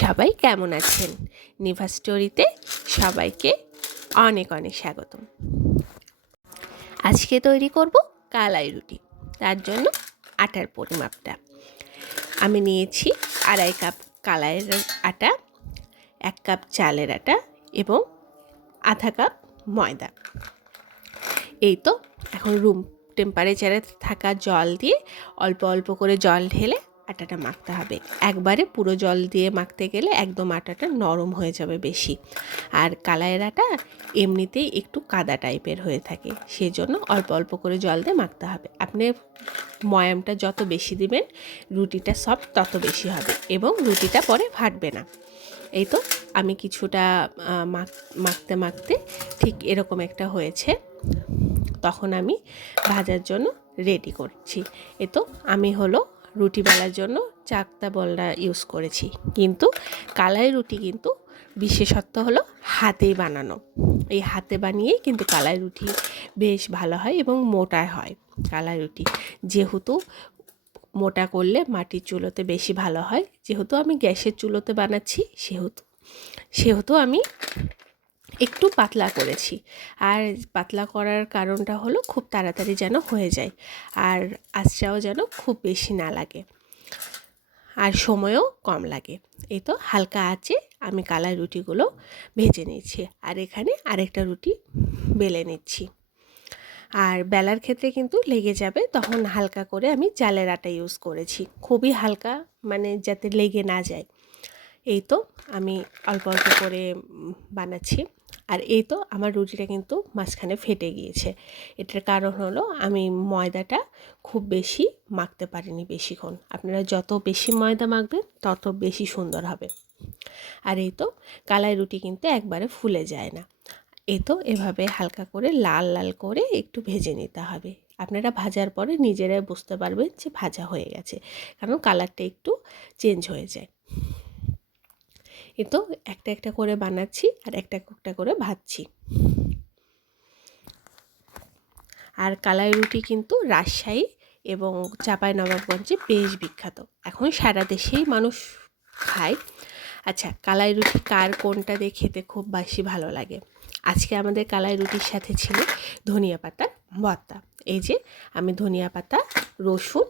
সবাই কেমন আছেন? নিভা স্টোরিতে সবাইকে অনেক অনেক স্বাগতম। আজকে তৈরি করব কালাই রুটি। তার জন্য আটার পরিমাপটা আমি নিয়েছি 2.5 কাপ কালাইয়ের আটা, 1 কাপ চালের আটা এবং আধা কাপ ময়দা। এই তো এখন রুম টেম্পারেচারে থাকা জল দিয়ে অল্প অল্প করে জল ঢেলে আটাটা মাখতে হবে। একবারে পুরো জল দিয়ে মাখতে গেলে একদম আটাটা নরম হয়ে যাবে বেশি, আর কালাইয়ের আটা এমনিতেই একটু কাদা টাইপের হয়ে থাকে, সেজন্য অল্প অল্প করে জল দিয়ে মাখতে হবে। আপনি ময়ামটা যত বেশি দিবেন রুটিটা সফট তত বেশি হবে এবং রুটিটা পরে ফাটবে না। এই তো আমি কিছুটা মাখতে মাখতে ঠিক এরকম একটা হয়েছে, তখন আমি ভাজার জন্য রেডি করছি। এ তো আমি রুটি বেলার জন্য চাকতা বলনা ইউজ করেছি, কিন্তু কালাই রুটি কিন্তু বিশেষত্ব হাতেই বানানো। এই হাতে বানিয়েই কিন্তু কালাই রুটি বেশ ভালো হয় এবং মোটা হয়। কালাই রুটি যেহেতু মোটা করলে মাটির চুলোতে বেশি ভালো হয়, যেহেতু আমি গ্যাসের চুলোতে বানাচ্ছি সেহেতু আমি একটু পাতলা করেছি। আর পাতলা করার কারণটা খুব তাড়াতাড়ি যেন হয়ে যায়, আর আঁচটাও যেন খুব বেশি না লাগে, আর সময়ও কম লাগে। এই তো হালকা আঁচে আমি কালাই রুটিগুলো ভেজে নিচ্ছি, আর এখানে আরেকটা রুটি বেলে নিচ্ছি। আর বেলার ক্ষেত্রে কিন্তু লেগে যাবে, তখন হালকা করে আমি চালের আটা ইউজ করেছি, খুবই হালকা, মানে যাতে লেগে না যায়। এই তো আমি অল্প অল্প করে বানাচ্ছি। আর এই তো আমার রুটিটা কিন্তু মাঝখানে ফেটে গিয়েছে। এটার কারণ আমি ময়দাটা খুব বেশি মাখতে পারিনি বেশিক্ষণ। আপনারা যত বেশি ময়দা মাখবেন তত বেশি সুন্দর হবে। আর এই তো কালাই রুটি কিন্তু একবারে ফুলে যায় না। এই তো এভাবে হালকা করে লাল লাল করে একটু ভেজে নিতে হবে। আপনারা ভাজার পরে নিজেরাই বুঝতে পারবেন যে ভাজা হয়ে গেছে, কারণ কালারটা একটু চেঞ্জ হয়ে যায়। এ তো একটা একটা করে বানাচ্ছি আর একটা একটা করে ভাজছি। আর কালাই রুটি কিন্তু রাজশাহী এবং চাঁপাইনবাবগঞ্জে বেশ বিখ্যাত, এখন সারা দেশেই মানুষ খায়। আচ্ছা, কালাই রুটি কার কোনটা দিয়ে খেতে খুব বেশি ভালো লাগে? আজকে আমাদের কালাই রুটির সাথে ছিল ধনিয়া পাতার ভর্তা। এই যে আমি ধনিয়া পাতা, রসুন,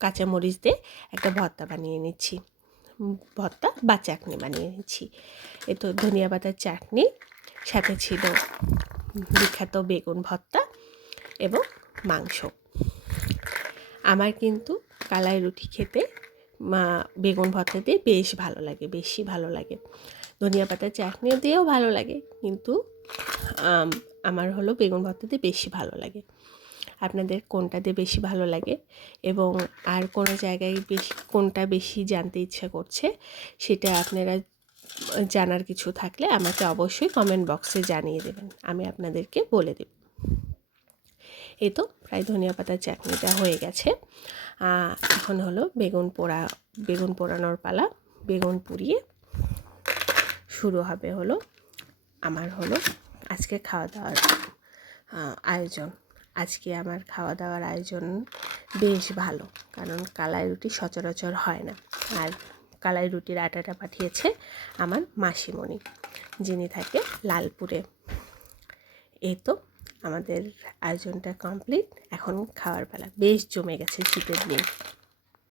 কাঁচামরিচ দিয়ে একটা ভর্তা বানিয়ে নিচ্ছি, ভর্তা বা চাটনি বানিয়ে নিচ্ছি। এ তো ধনিয়া পাতার চাটনি, সাথে ছিল বিখ্যাত বেগুন ভর্তা এবং মাংস। আমার কিন্তু কালাই রুটি খেতে বেগুন ভর্তা দিয়ে বেশ ভালো লাগে, বেশি ভালো লাগে। ধনিয়া পাতার চাটনিও দিয়েও ভালো লাগে, কিন্তু আমার বেগুন ভর্তা দিয়ে বেশি ভালো লাগে। আপনাদের কোনটা দিয়ে বেশি ভালো লাগে এবং আর কোনো জায়গায় কোনটা বেশি জানতে ইচ্ছা করছে, সেটা আপনারা জানার কিছু থাকলে আমাকে অবশ্যই কমেন্ট বক্সে জানিয়ে দেবেন, আমি আপনাদেরকে বলে দেব। এই তো প্রায় ধনিয়া পাতার চাটনিটা হয়ে গেছে। এখন বেগুন পোড়ানোর পালা। বেগুন পুড়িয়ে শুরু হবে আমার আজকে খাওয়া দাওয়ার আয়োজন। আজকে আমার খাওয়া দাওয়ার আয়োজন বেশ ভালো, কারণ কালাই রুটি সচরাচর হয় না। আর কালাই রুটির আটাটা পাঠিয়েছে আমার মাসিমণি, যিনি থাকে লালপুরে। এই তো আমাদের আয়োজনটা কমপ্লিট, এখন খাওয়ার পালা। বেশ জমে গেছে শীতের দিন।